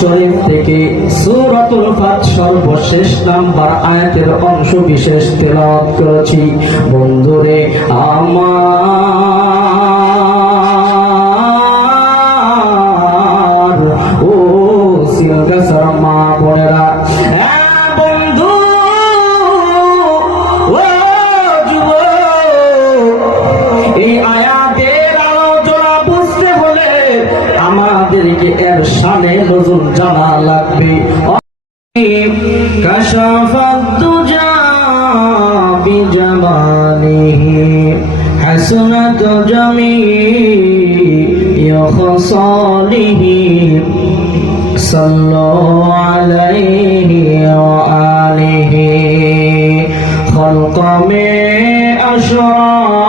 শরীফ থেকে সুরাতুল ফাত সর্বশেষ নাম্বার আয়াতের অংশ বিশেষ তেলাওয়াত করেছি। বন্ধুরে আমার এর সানে নজর জানা লাগবে كشف الدجى بجماله حسنة جميع خصاله صلوا عليه وآله خلق میں اشراف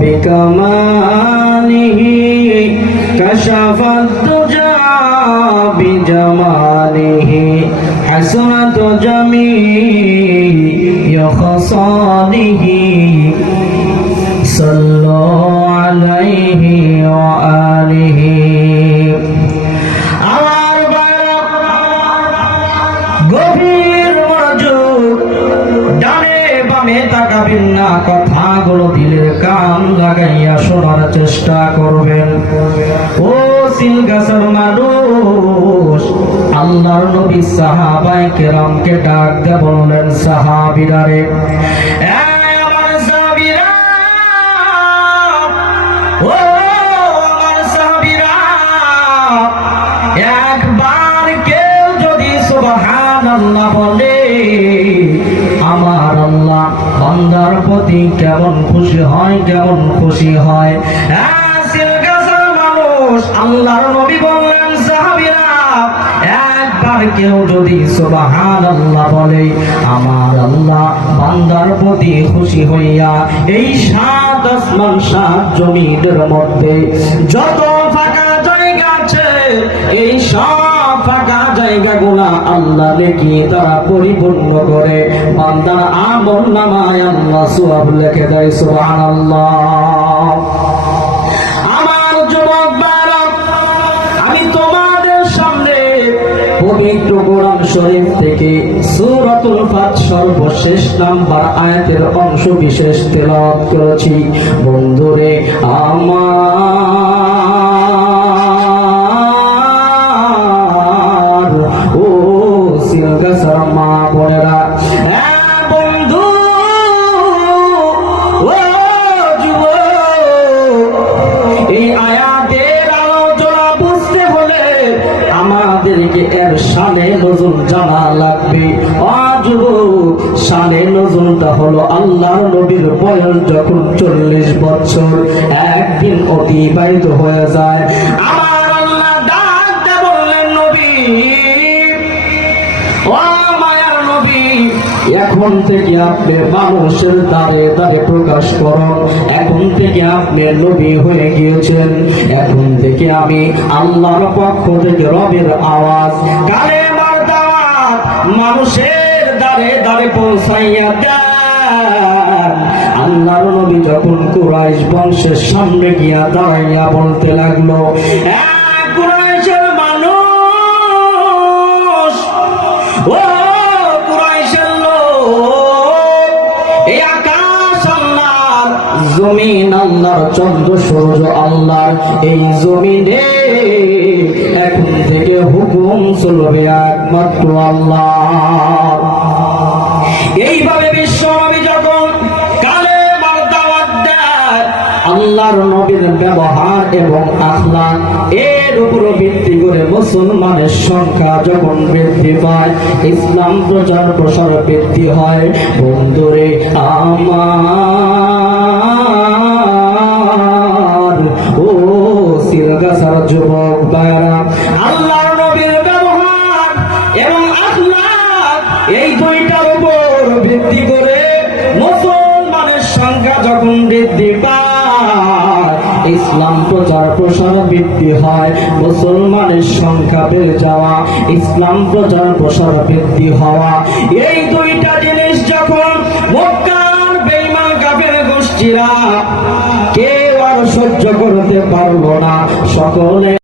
بکماله كشف الدجى بجماله حسنة جميع خصاله صلوا عليه وآله আমার গভীর মনোযোগ ডানে বামে তাকাবেন না কথাগুলো দিলে কান লাগাইয়া শোনার চেষ্টা করবেন। ও সিলগাছার মানুষ, আল্লাহর নবী সাহাবায়ে কেরামকে ডাক দিয়ে বললেন সাহাবীরা রে এই আমার সাহাবীরা, ও আমার সাহাবীরা, একবার কেউ যদি সুবহানাল্লাহ বলে বান্দার প্রতি কেমন খুশি হয়, কেমন খুশি হয়? মানুষ, আল্লাহর নবী বললেন একবার কেউ যদি সুবহানাল্লাহ বলে, আমার আল্লাহ বান্দার প্রতি খুশি হইয়া এই সাত আসমান, সাত জমিনের মধ্যে যত ফাঁকা জায়গা আছে, এই সব আল্লাহ তারা পরিপূর্ণ করে? নামায় আল্লাহ লিখে দেয় যুবক আমি তোমাদের থেকে সর্বশেষ নাম্বার আয়াতের অংশ বিশেষ তেলাওয়াত করেছি। বন্ধুরে, আমার আয়াতের আলোচনা বুঝতে হলে আমাদেরকে এর সানে নজর জানা লাগবে। অযুব নজরটা হলো আল্লাহ নবীর বয়স যখন চল্লিশ বছর একদিন অতিবাহিত হয়ে যায়। আমার আল্লাহ ডাক দিয়ে বললেন, নবী এখন থেকে আপনি মানুষের দ্বারে দ্বারে প্রকাশ করুন এখন থেকে আপনি নবী হয়ে গিয়েছেন? এখন থেকে আমি আল্লাহর পক্ষ থেকে রবের আওয়াজ মানুষের দ্বারে দ্বারে পৌঁছাইয়া আল্লাহর নবী যখন কুরাইশ বংশের সামনে গিয়া দাঁড়াইয়া বলতে লাগল কুরাইশের মানুষ জমিন আল্লাহর চন্দ্র সূর্য আল্লাহর এই জমিনে এখন থেকে হুকুম চলবে একমাত্র আল্লাহ। এইভাবে বিশ্বনবী যখন কালে আল্লাহর নবীর ব্যবহার এবং আখলাক এর উপর ভিত্তি করে মুসলমানের সংখ্যা যখন বৃদ্ধি পায়, ইসলাম প্রচার প্রসার বৃদ্ধি হয়। বন্ধুরে আমার সিলগাছার যুবক ভাইরা আল্লাহর নবীর ব্যবহার এবং আখলাক এই দুইটার উপর ভিত্তি করে মুসলমানের সংখ্যা যখন বৃদ্ধি পায়, ইসলাম প্রচার প্রসার বৃদ্ধি হয়, মুসলমানের সংখ্যা বেড়ে যাওয়া, ইসলাম প্রচার প্রসার বৃদ্ধি হওয়া, এই দুইটা জিনিস যখন মক্কার বেঈমান কাফের গোষ্ঠীরা সহ্য করতে পারল না সকলে